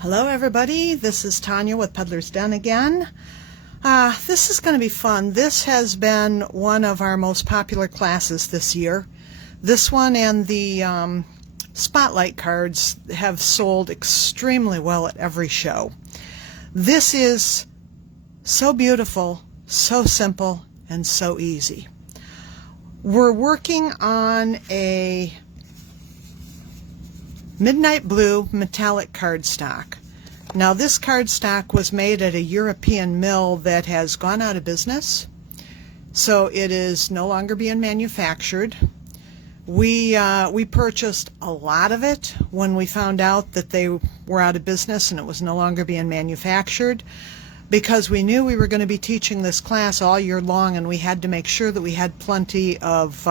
Hello everybody, this is Tanya with Peddler's Den again. This is going to be fun. This has been one of our most popular classes this year. This one and the spotlight cards have sold extremely well at every show. This is so beautiful, so simple, and so easy. We're working on a midnight blue metallic cardstock. Now this cardstock was made at a European mill that has gone out of business, so it is no longer being manufactured. We purchased a lot of it when we found out that they were out of business and it was no longer being manufactured, because we knew we were going to be teaching this class all year long and we had to make sure that we had plenty of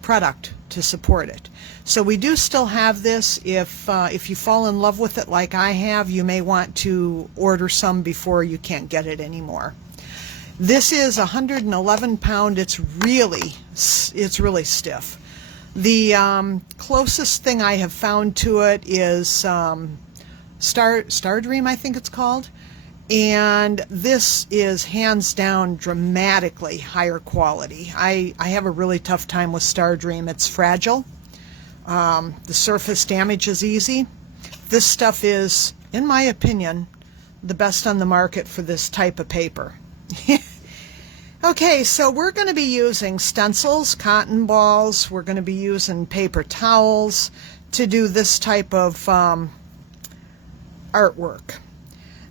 product to support it. So we do still have this. If you fall in love with it like I have, you may want to order some before you can't get it anymore. This is 111 pound. It's really stiff. The closest thing I have found to it is Star Dream, I think it's called. And this is hands down dramatically higher quality. I have a really tough time with Star Dream. It's fragile. The surface damage is easy. This stuff is, in my opinion, the best on the market for this type of paper. Okay, so we're going to be using stencils, cotton balls. We're going to be using paper towels to do this type of artwork.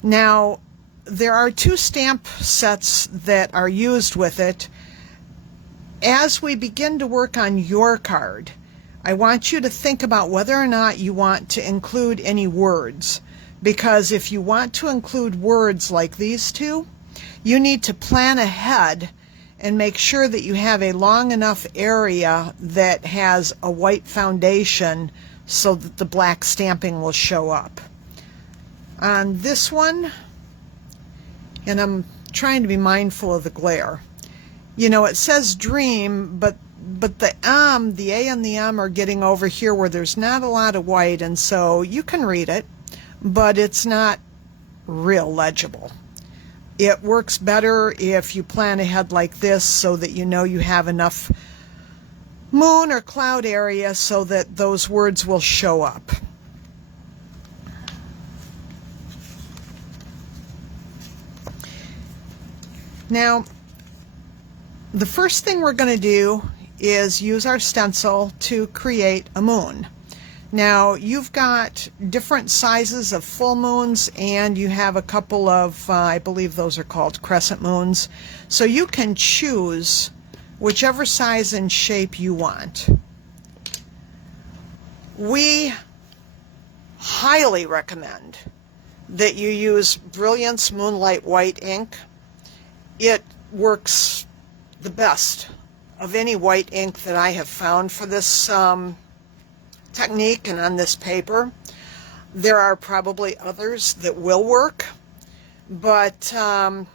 Now, there are two stamp sets that are used with it. As we begin to work on your card, I want you to think about whether or not you want to include any words, because if you want to include words like these two, you need to plan ahead and make sure that you have a long enough area that has a white foundation so that the black stamping will show up. On this one, and I'm trying to be mindful of the glare, you know, it says dream, but the A and the M are getting over here where there's not a lot of white, and so you can read it, but it's not real legible. It works better if you plan ahead like this so that you know you have enough moon or cloud area so that those words will show up. Now, the first thing we're going to do is use our stencil to create a moon. Now, you've got different sizes of full moons and you have a couple of, I believe those are called crescent moons. So you can choose whichever size and shape you want. We highly recommend that you use Brilliance Moonlight White ink. It works the best of any white ink that I have found for this technique and on this paper. There are probably others that will work, but I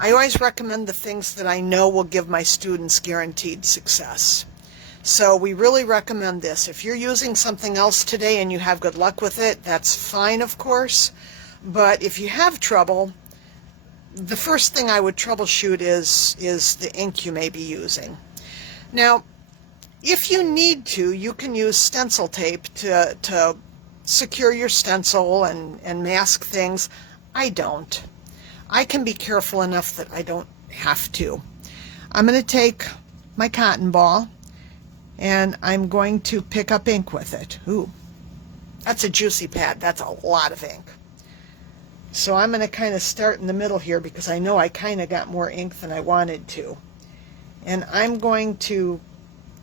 always recommend the things that I know will give my students guaranteed success. So we really recommend this. If you're using something else today and you have good luck with it, that's fine, of course. But if you have trouble, the first thing I would troubleshoot is the ink you may be using. Now, if you need to, you can use stencil tape to secure your stencil and mask things. I don't. I can be careful enough that I don't have to. I'm going to take my cotton ball and I'm going to pick up ink with it. Ooh, that's a juicy pad. That's a lot of ink. So I'm going to kind of start in the middle here because I know I kind of got more ink than I wanted to. And I'm going to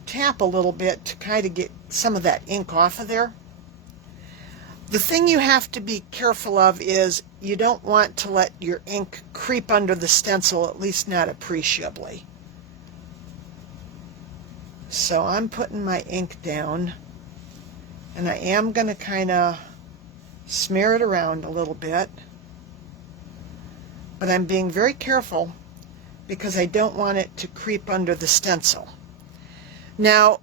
tap a little bit to kind of get some of that ink off of there. The thing you have to be careful of is you don't want to let your ink creep under the stencil, at least not appreciably. So I'm putting my ink down and I am going to kind of smear it around a little bit. But I'm being very careful because I don't want it to creep under the stencil. Now,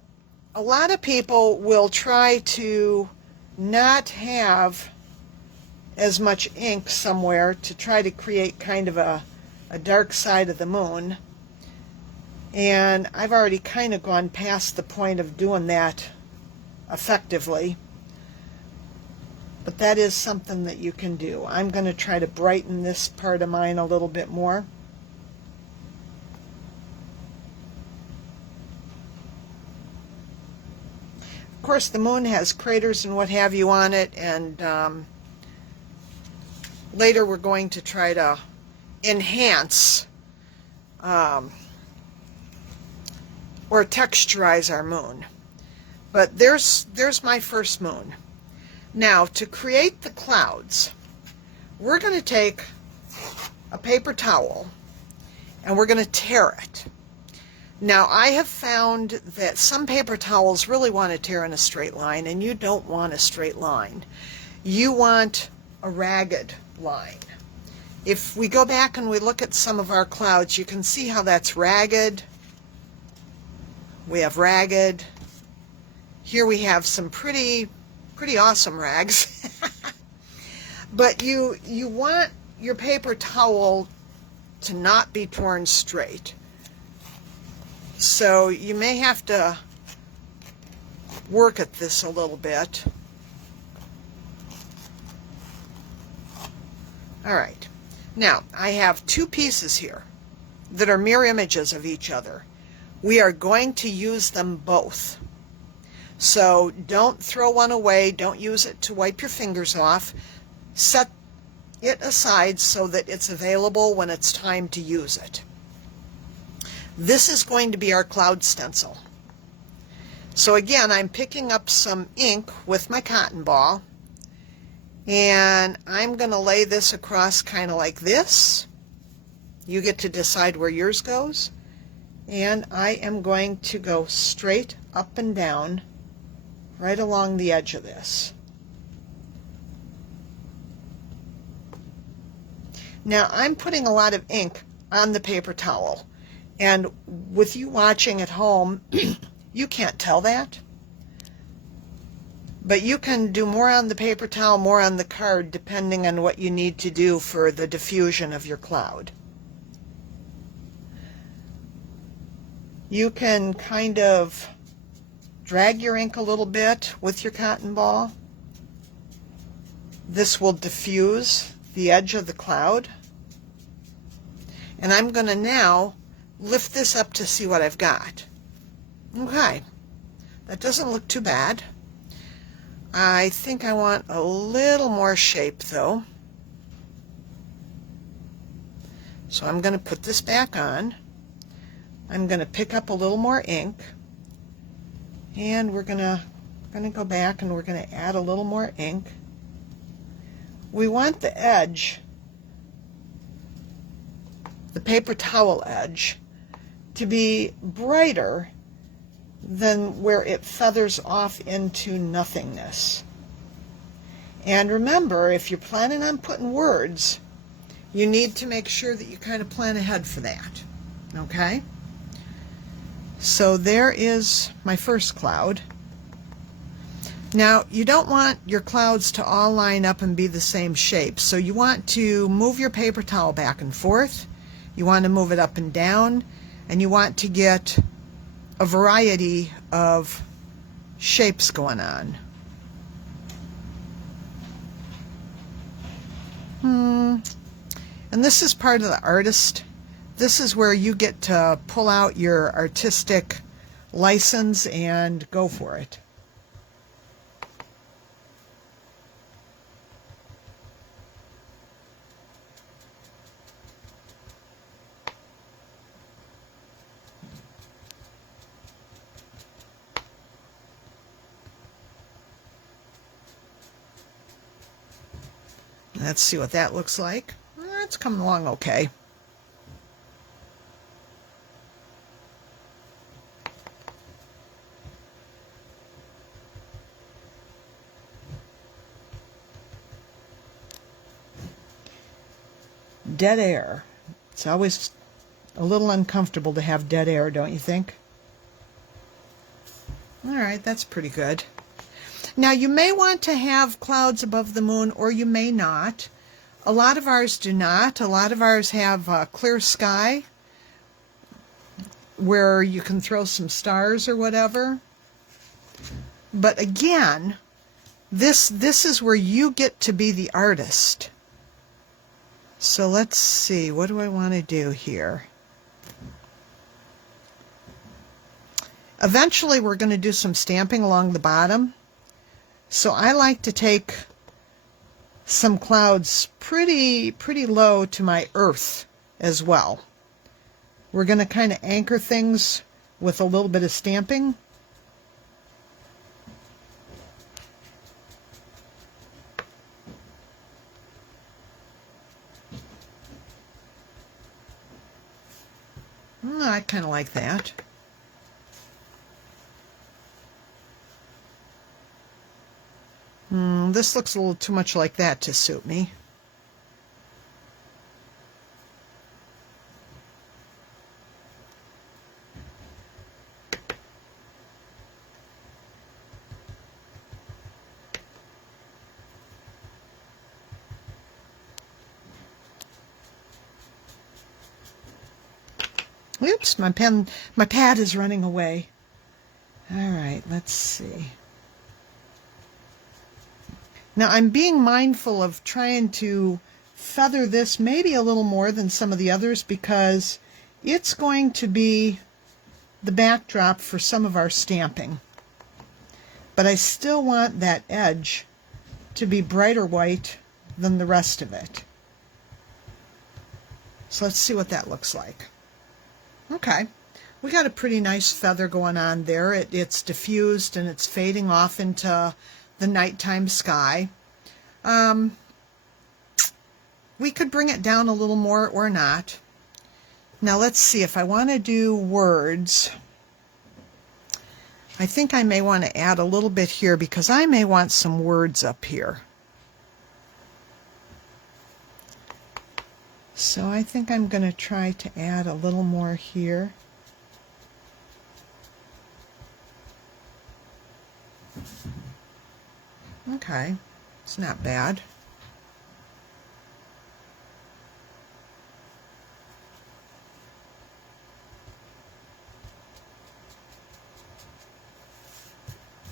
a lot of people will try to not have as much ink somewhere to try to create kind of a dark side of the moon. And I've already kind of gone past the point of doing that effectively. But that is something that you can do. I'm going to try to brighten this part of mine a little bit more. Of course, the moon has craters and what have you on it, and later we're going to try to enhance or texturize our moon. But there's my first moon. Now, to create the clouds, we're going to take a paper towel and we're going to tear it. Now, I have found that some paper towels really want to tear in a straight line, and you don't want a straight line. You want a ragged line. If we go back and we look at some of our clouds, you can see how that's ragged. We have ragged. Here we have some pretty awesome rags. But you want your paper towel to not be torn straight. So you may have to work at this a little bit. All right. Now, I have two pieces here that are mirror images of each other. We are going to use them both. So don't throw one away. Don't use it to wipe your fingers off. Set it aside so that it's available when it's time to use it. This is going to be our cloud stencil. So again, I'm picking up some ink with my cotton ball, and I'm going to lay this across kind of like this. You get to decide where yours goes. And I am going to go straight up and down right along the edge of this. Now, I'm putting a lot of ink on the paper towel, and with you watching at home, you can't tell that. But you can do more on the paper towel, more on the card, depending on what you need to do for the diffusion of your cloud. You can kind of drag your ink a little bit with your cotton ball. This will diffuse the edge of the cloud. And I'm going to now lift this up to see what I've got. Okay, that doesn't look too bad. I think I want a little more shape though. So I'm going to put this back on. I'm going to pick up a little more ink, and we're going to go back and we're going to add a little more ink. We want the edge, the paper towel edge, to be brighter than where it feathers off into nothingness. And remember, if you're planning on putting words, you need to make sure that you kind of plan ahead for that. Okay? So there is my first cloud. Now, you don't want your clouds to all line up and be the same shape, so you want to move your paper towel back and forth. You want to move it up and down, and you want to get a variety of shapes going on. And this is part of the artist. This is where you get to pull out your artistic license and go for it. Let's see what that looks like. It's coming along okay. Dead air. It's always a little uncomfortable to have dead air, don't you think? All right, that's pretty good. Now you may want to have clouds above the moon, or you may not. A lot of ours do not. A lot of ours have clear sky where you can throw some stars or whatever. But again, this is where you get to be the artist. So let's see, what do I want to do here? Eventually we're going to do some stamping along the bottom. So I like to take some clouds pretty low to my earth as well. We're going to kind of anchor things with a little bit of stamping. I kind of like that. This looks a little too much like that to suit me. Oops, my pad is running away. All right, let's see. Now I'm being mindful of trying to feather this maybe a little more than some of the others because it's going to be the backdrop for some of our stamping. But I still want that edge to be brighter white than the rest of it. So let's see what that looks like. Okay, we got a pretty nice feather going on there. It's diffused and it's fading off into the nighttime sky. We could bring it down a little more or not. Now let's see, if I want to do words, I think I may want to add a little bit here because I may want some words up here. So I think I'm going to try to add a little more here. Okay, it's not bad.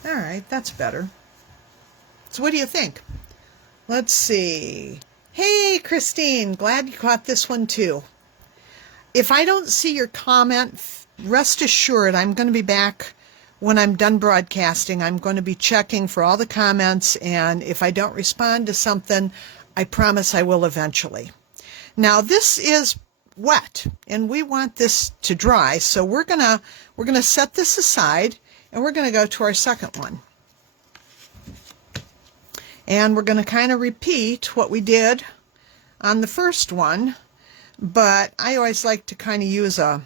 All right, that's better. So what do you think? Let's see. Hey, Christine, glad you caught this one too. If I don't see your comment, rest assured I'm going to be back when I'm done broadcasting. I'm going to be checking for all the comments, and if I don't respond to something, I promise I will eventually. Now this is wet, and we want this to dry, so we're gonna set this aside, and we're going to go to our second one. And we're going to kind of repeat what we did on the first one, but I always like to kind of use a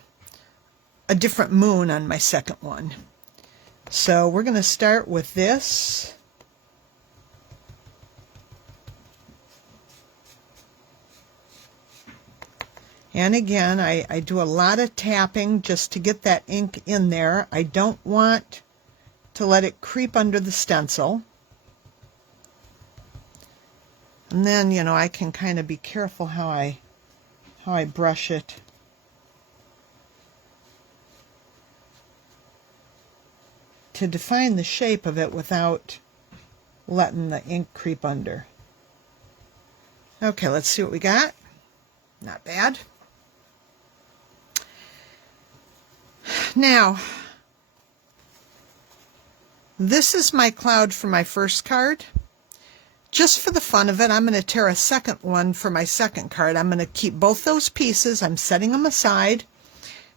different moon on my second one. So we're going to start with this. And again, I do a lot of tapping just to get that ink in there. I don't want to let it creep under the stencil. And then, you know, I can kind of be careful how I brush it. To define the shape of it without letting the ink creep under. Okay, let's see what we got. Not bad. Now, this is my cloud for my first card. Just for the fun of it, I'm going to tear a second one for my second card. I'm going to keep both those pieces. I'm setting them aside,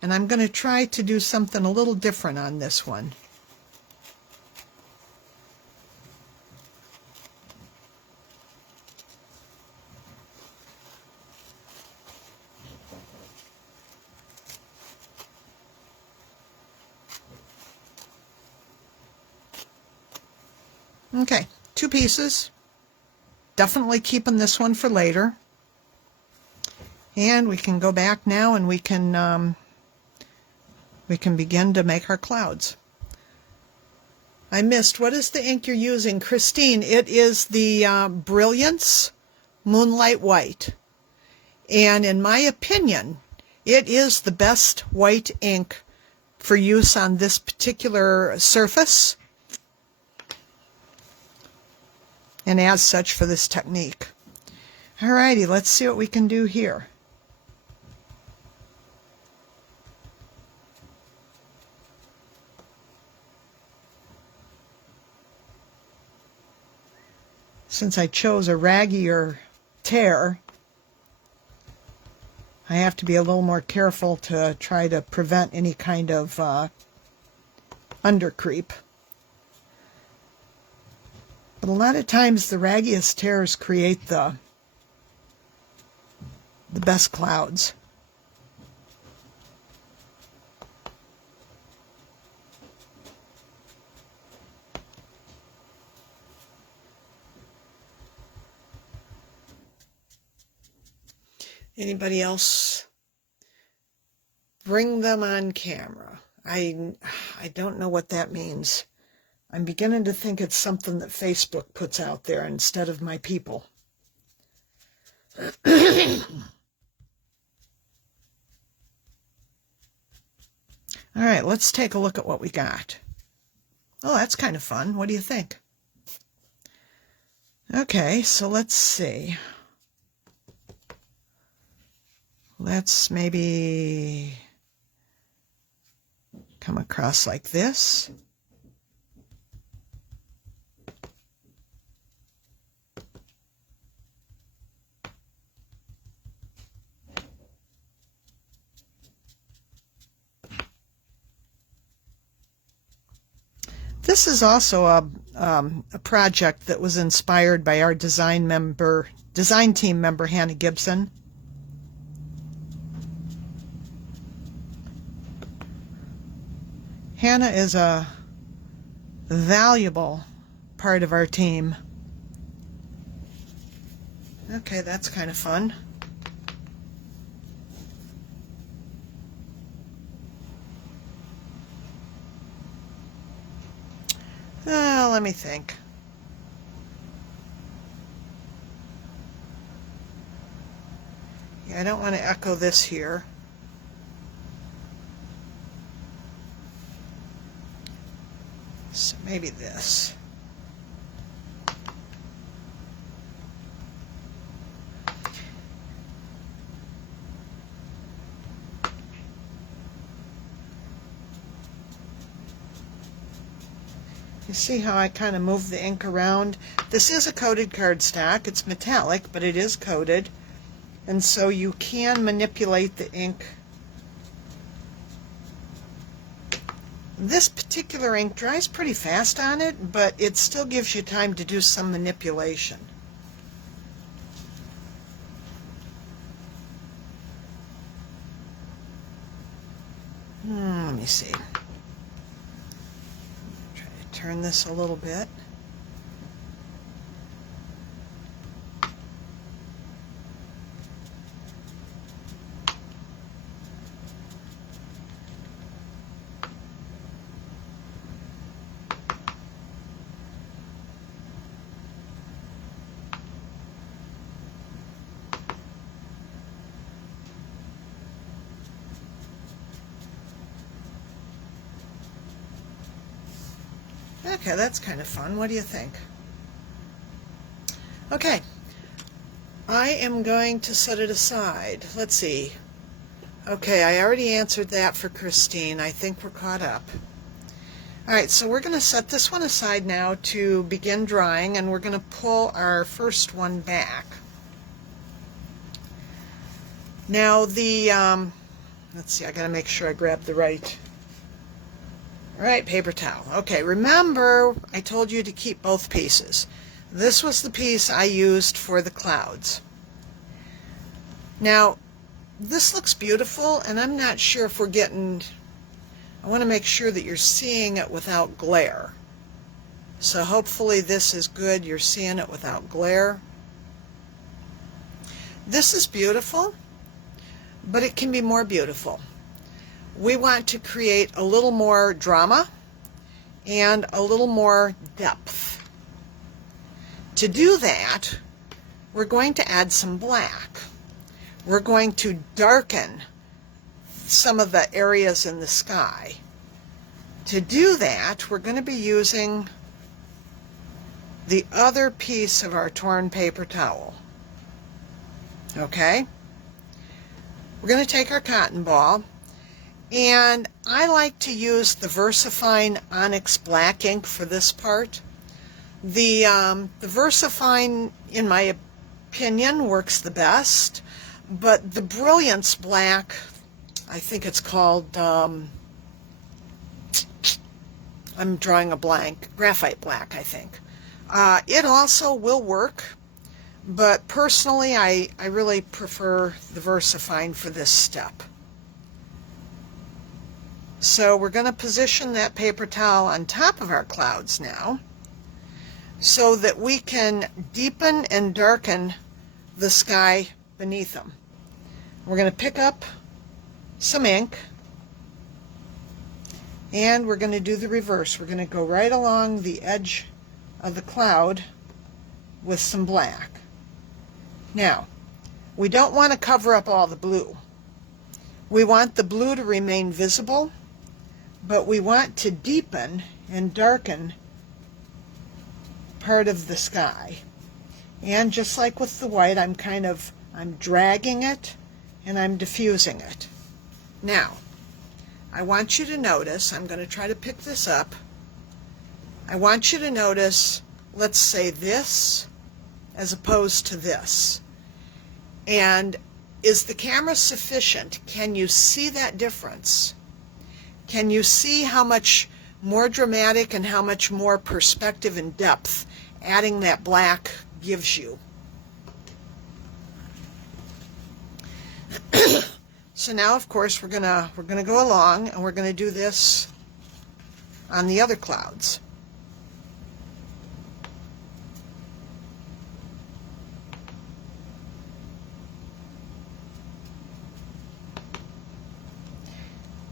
and I'm going to try to do something a little different on this one. Okay, two pieces. Definitely keeping this one for later. And we can go back now and we can begin to make our clouds. I missed, what is the ink you're using? Christine, it is the Brilliance Moonlight White. And in my opinion, it is the best white ink for use on this particular surface, and as such for this technique. Alrighty, let's see what we can do here. Since I chose a raggier tear, I have to be a little more careful to try to prevent any kind of undercreep. But a lot of times the raggiest tears create the best clouds. Anybody else? Bring them on camera. I don't know what that means. I'm beginning to think it's something that Facebook puts out there instead of my people. All right, let's take a look at what we got. Oh, that's kind of fun. What do you think? Okay, so let's see. Let's maybe come across like this. This is also a project that was inspired by our design team member, Hannah Gibson. Hannah is a valuable part of our team. Okay, that's kind of fun. Let me think. Yeah, I don't want to echo this here. So maybe this. You see how I kind of move the ink around? This is a coated cardstock. It's metallic, but it is coated. And so you can manipulate the ink. This particular ink dries pretty fast on it, but it still gives you time to do some manipulation. Let me see. Try to turn this a little bit. Okay, that's kind of fun. What do you think? Okay, I am going to set it aside. Let's see. Okay, I already answered that for Christine. I think we're caught up. All right, so we're going to set this one aside now to begin drying, and we're going to pull our first one back. Now the, let's see, I got to make sure I grab the right. All right, paper towel. Okay, remember I told you to keep both pieces. This was the piece I used for the clouds. Now, this looks beautiful, and I'm not sure if we're getting, I want to make sure that you're seeing it without glare. So hopefully this is good. You're seeing it without glare. This is beautiful, but it can be more beautiful. We want to create a little more drama and a little more depth. To do that, we're going to add some black. We're going to darken some of the areas in the sky. To do that, we're going to be using the other piece of our torn paper towel. Okay? We're going to take our cotton ball, and I like to use the VersaFine Onyx Black ink for this part. The VersaFine, in my opinion, works the best, but the Brilliance Black, I think it's called, I'm drawing a blank, Graphite Black, I think. It also will work, but personally I really prefer the VersaFine for this step. So we're going to position that paper towel on top of our clouds now so that we can deepen and darken the sky beneath them. We're going to pick up some ink, and we're going to do the reverse. We're going to go right along the edge of the cloud with some black. Now, we don't want to cover up all the blue. We want the blue to remain visible, but we want to deepen and darken part of the sky. And just like with the white, I'm dragging it and I'm diffusing it. Now, I want you to notice, I'm going to try to pick this up. I want you to notice, let's say this as opposed to this. And is the camera sufficient? Can you see that difference? Can you see how much more dramatic and how much more perspective and depth adding that black gives you? So now, of course, we're gonna go along and we're gonna do this on the other clouds.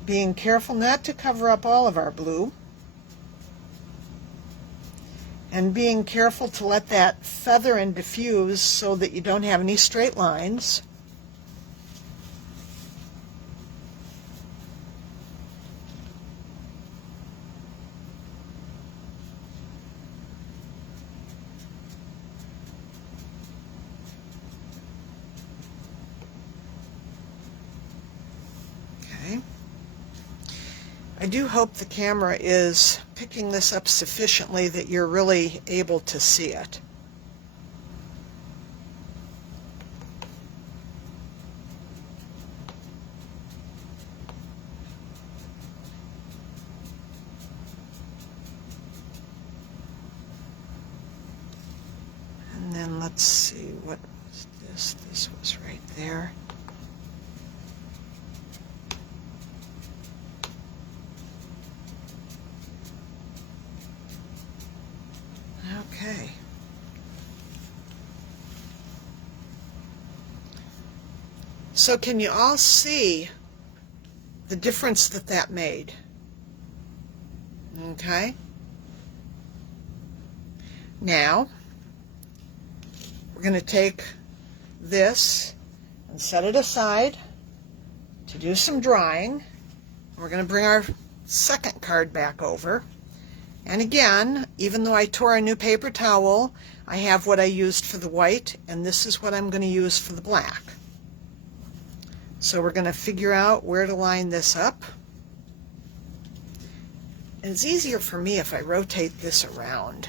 Being careful not to cover up all of our blue, and being careful to let that feather and diffuse so that you don't have any straight lines. I do hope the camera is picking this up sufficiently that you're really able to see it. And then let's see, what was this? This was right there. Okay. So can you all see the difference that made? Okay. Now, we're going to take this and set it aside to do some drawing. We're going to bring our second card back over. And again, even though I tore a new paper towel, I have what I used for the white, and this is what I'm going to use for the black. So we're going to figure out where to line this up. And it's easier for me if I rotate this around.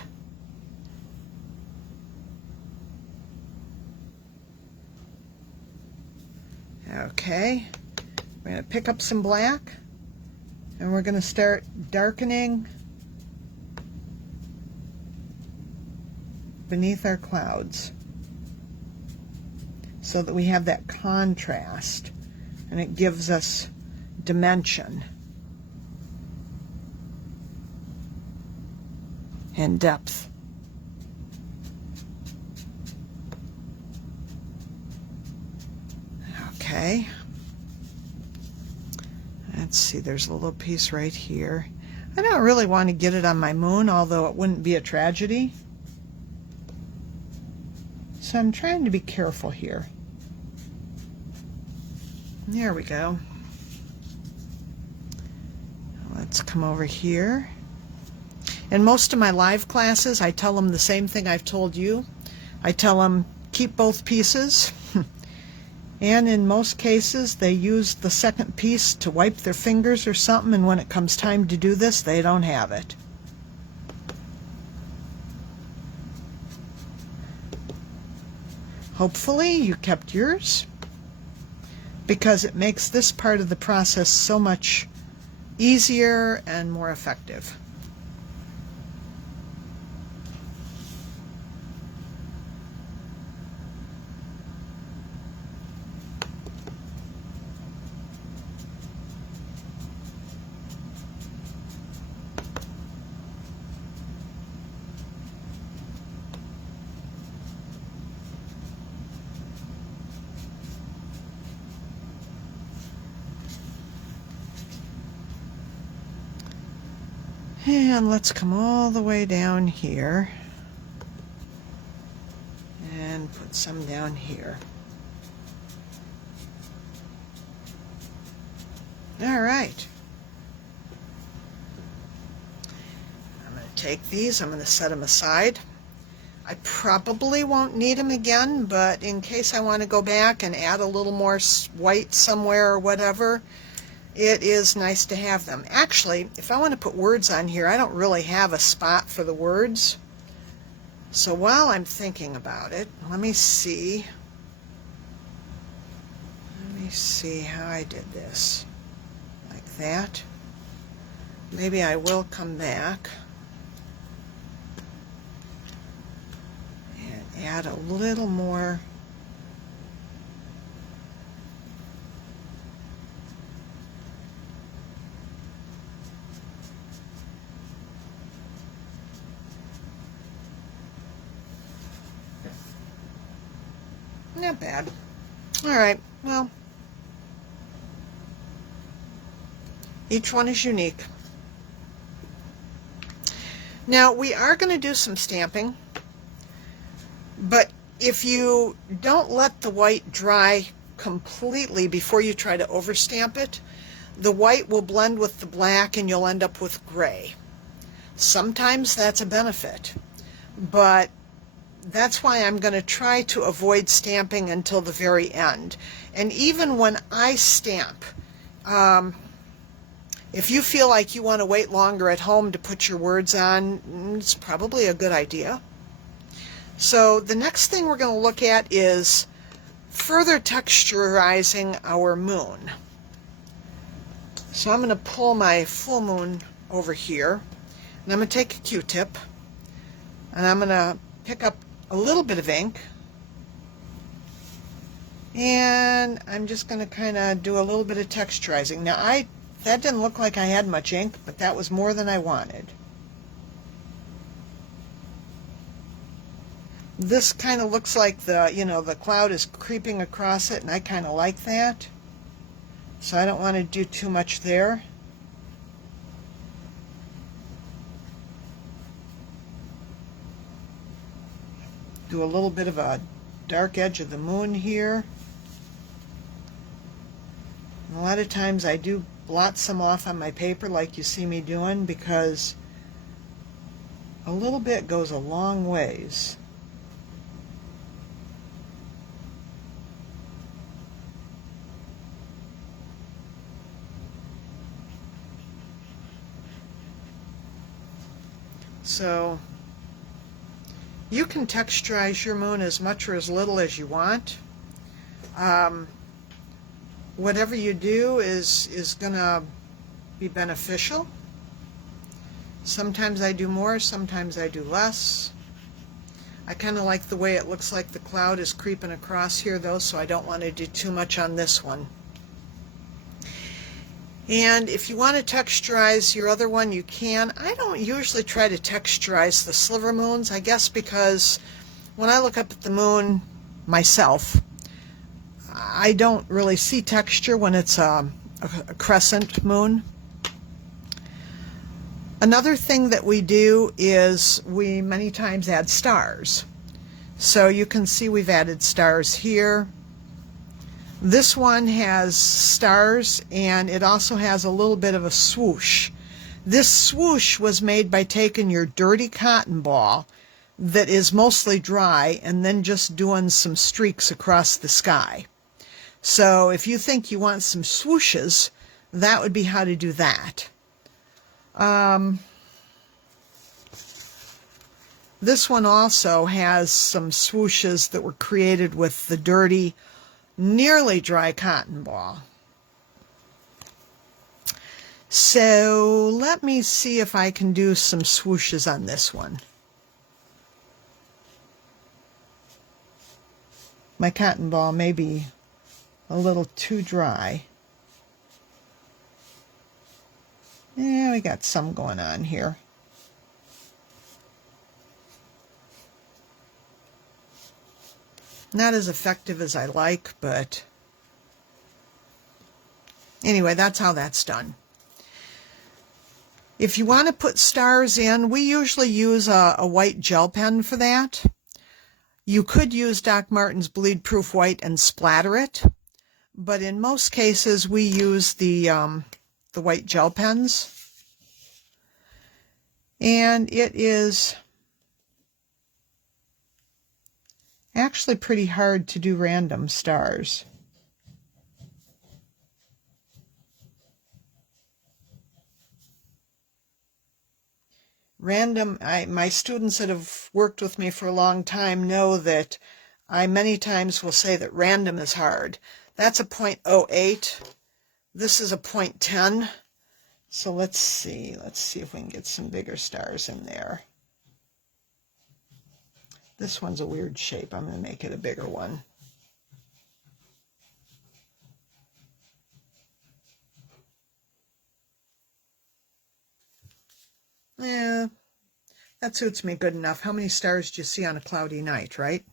Okay, we're going to pick up some black, and we're going to start darkening beneath our clouds so that we have that contrast and it gives us dimension and depth. Okay, let's see, there's a little piece right here. I don't really want to get it on my moon, although it wouldn't be a tragedy. So I'm trying to be careful here. There we go. Let's come over here. In most of my live classes, I tell them the same thing I've told you. I tell them, keep both pieces. And in most cases, they use the second piece to wipe their fingers or something, and when it comes time to do this, they don't have it. Hopefully you kept yours, because it makes this part of the process so much easier and more effective. And let's come all the way down here and put some down here. All right. I'm going to take these, I'm going to set them aside. I probably won't need them again, but in case I want to go back and add a little more white somewhere or whatever, it is nice to have them. Actually, if I want to put words on here, I don't really have a spot for the words. So while I'm thinking about it, let me see how I did this. Like that. Maybe I will come back and add a little more. Not bad. All right, well, each one is unique. Now, we are going to do some stamping, but if you don't let the white dry completely before you try to overstamp it, the white will blend with the black and you'll end up with gray. Sometimes that's a benefit, but that's why I'm going to try to avoid stamping until the very end. And even when I stamp, if you feel like you want to wait longer at home to put your words on, it's probably a good idea. So the next thing we're going to look at is further texturizing our moon. So I'm going to pull my full moon over here, and I'm going to take a Q-tip, and I'm going to pick up a little bit of ink, and I'm just going to kind of do a little bit of texturizing. Now that didn't look like I had much ink, but that was more than I wanted. This kind of looks like the cloud is creeping across it, and I kind of like that. So I don't want to do too much there. Do a little bit of a dark edge of the moon here. And a lot of times I do blot some off on my paper like you see me doing, because a little bit goes a long ways. So you can texturize your moon as much or as little as you want. Whatever you do is going to be beneficial. Sometimes I do more, sometimes I do less. I kind of like the way it looks like the cloud is creeping across here though, so I don't want to do too much on this one. And if you want to texturize your other one, you can. I don't usually try to texturize the sliver moons, I guess because when I look up at the moon myself, I don't really see texture when it's a crescent moon. Another thing that we do is we many times add stars. So you can see we've added stars here. This one has stars, and it also has a little bit of a swoosh. This swoosh was made by taking your dirty cotton ball that is mostly dry and then just doing some streaks across the sky. So if you think you want some swooshes, that would be how to do that. This one also has some swooshes that were created with the dirty, nearly dry cotton ball. So let me see if I can do some swooshes on this one. My cotton ball may be a little too dry. Yeah, we got some going on here. Not as effective as I like, but anyway, that's how that's done. If you want to put stars in, we usually use a white gel pen for that. You could use Doc Martens Bleed Proof White and splatter it, but in most cases we use the white gel pens. And it is actually pretty hard to do random stars. My students that have worked with me for a long time know that I many times will say that random is hard. That's a 0.08. This is a 0.10. So let's see if we can get some bigger stars in there. This one's a weird shape. I'm going to make it a bigger one. Yeah, that suits me good enough. How many stars do you see on a cloudy night, right?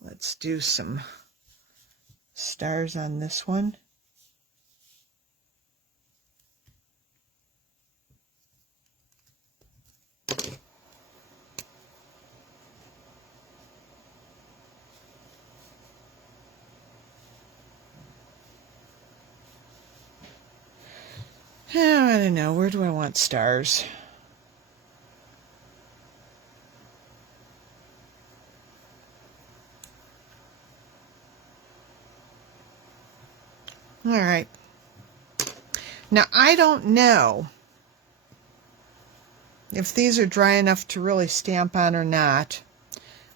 Let's do some stars on this one. I don't know. Where do I want stars? All right. Now, I don't know if these are dry enough to really stamp on or not,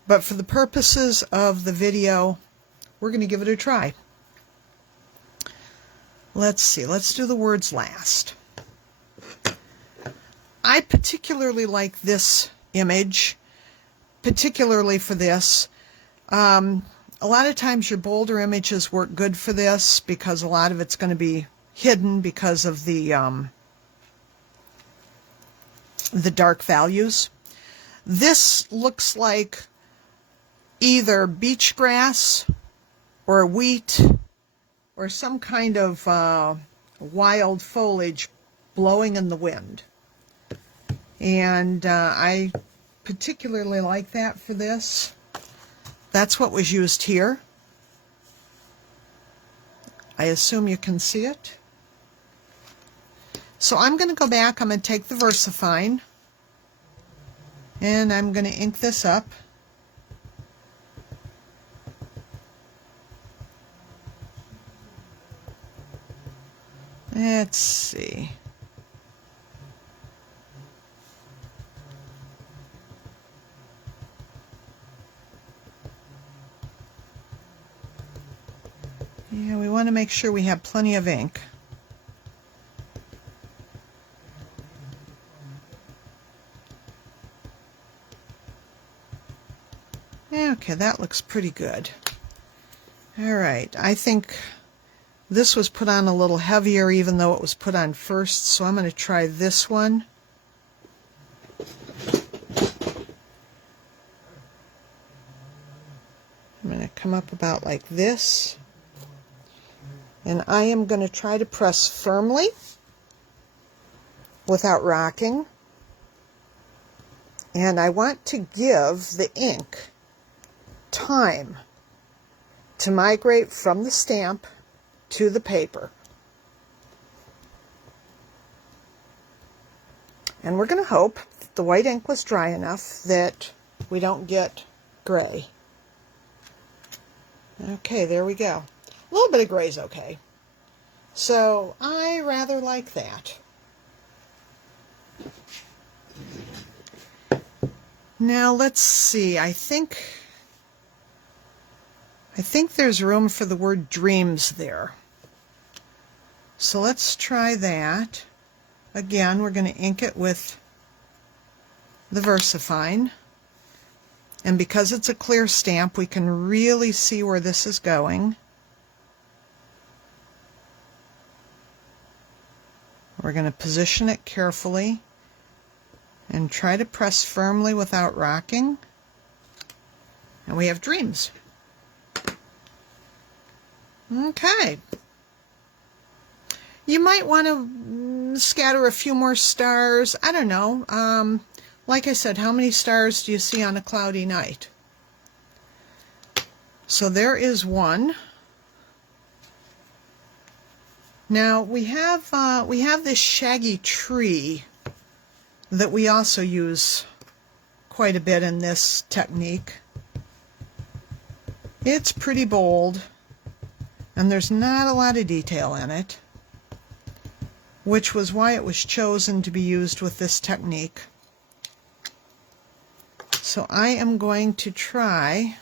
but for the purposes of the video, we're going to give it a try. Let's see. Let's do the words last. I particularly like this image, particularly for this. A lot of times your bolder images work good for this because a lot of it's going to be hidden because of the dark values. This looks like either beach grass or wheat or some kind of wild foliage blowing in the wind. And I particularly like that for this. That's what was used here. I assume you can see it. So I'm going to go back. I'm going to take the VersaFine and I'm going to ink this up. Let's see. Yeah, we want to make sure we have plenty of ink. Okay, that looks pretty good. All right, I think this was put on a little heavier even though it was put on first, so I'm going to try this one. I'm going to come up about like this. And I am going to try to press firmly. without rocking. And I want to give the ink time to migrate from the stamp to the paper. And we're going to hope the white ink was dry enough that we don't get gray. Okay, there we go. A little bit of gray is okay. So I rather like that. Now let's see. I think there's room for the word dreams there. So let's try that. Again, we're going to ink it with the VersaFine. And because it's a clear stamp, we can really see where this is going. We're going to position it carefully and try to press firmly without rocking. And we have dreams. Okay. You might want to scatter a few more stars. I don't know. Like I said, how many stars do you see on a cloudy night? So there is one. Now we have this shaggy tree that we also use quite a bit in this technique. It's pretty bold, and there's not a lot of detail in it, which was why it was chosen to be used with this technique. So I am going to try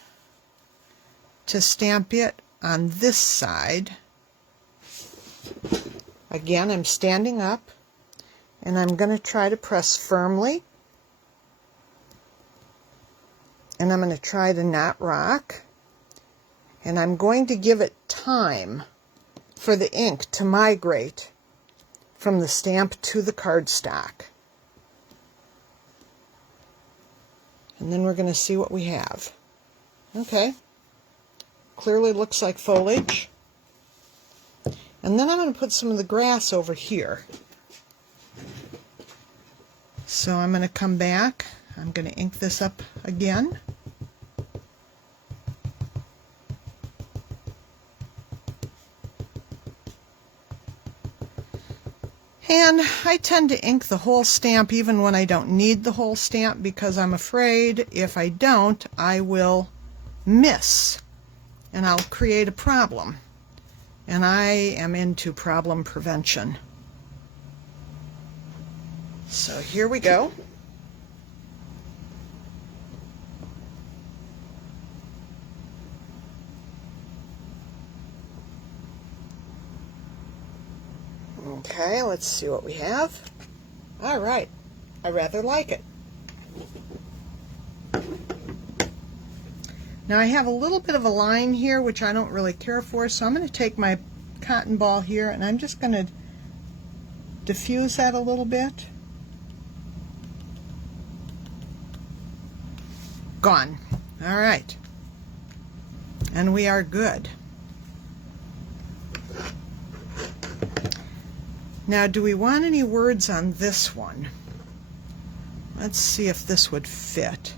to stamp it on this side. Again, I'm standing up, and I'm going to try to press firmly, and I'm going to try to not rock, and I'm going to give it time for the ink to migrate from the stamp to the cardstock. And then we're going to see what we have. Okay, clearly looks like foliage. And then I'm going to put some of the grass over here. So I'm going to come back. I'm going to ink this up again. And I tend to ink the whole stamp even when I don't need the whole stamp, because I'm afraid if I don't, I will miss and I'll create a problem. And I am into problem prevention. So here we go. Okay, let's see what we have. All right, I rather like it. Now I have a little bit of a line here, which I don't really care for, so I'm going to take my cotton ball here and I'm just going to diffuse that a little bit. Gone. All right. And we are good. Now, do we want any words on this one? Let's see if this would fit.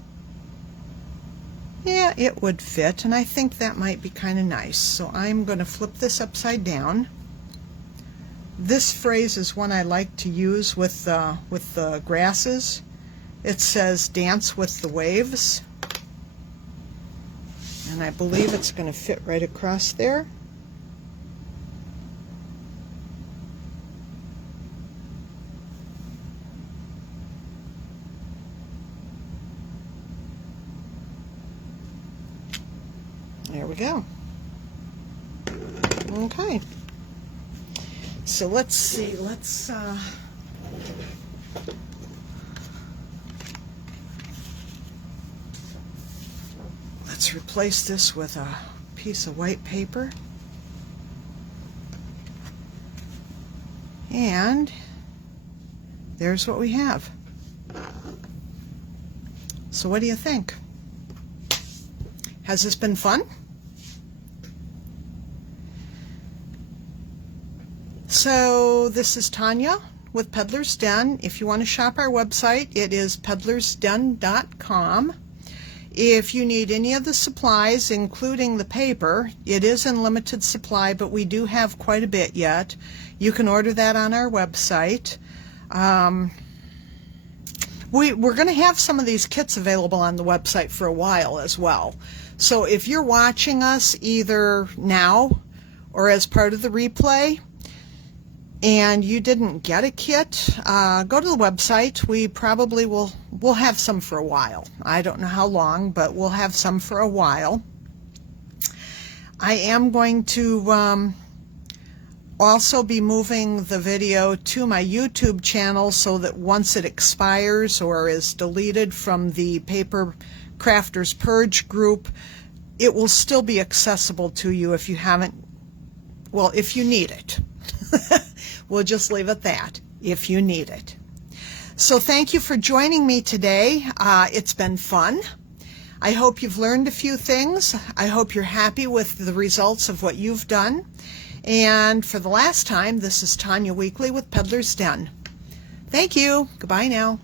Yeah, it would fit, and I think that might be kind of nice. So I'm going to flip this upside down. This phrase is one I like to use with the grasses. It says, "Dance with the waves." And I believe it's going to fit right across there. There we go. Okay. So let's see. Let's replace this with a piece of white paper. And there's what we have. So what do you think? Has this been fun? So this is Tanya with Peddler's Den. If you want to shop our website, it is peddlersden.com. If you need any of the supplies, including the paper, it is in limited supply, but we do have quite a bit yet. You can order that on our website. We're going to have some of these kits available on the website for a while as well. So if you're watching us either now or as part of the replay and you didn't get a kit, go to the website. We probably we'll have some for a while. I don't know how long, but we'll have some for a while. I am going to also be moving the video to my YouTube channel so that once it expires or is deleted from the Paper Crafters Purge group, it will still be accessible to you if you haven't, well, if you need it. We'll just leave it that, if you need it. So thank you for joining me today. It's been fun. I hope you've learned a few things. I hope you're happy with the results of what you've done. And for the last time, this is Tanya Weekly with Peddler's Den. Thank you. Goodbye now.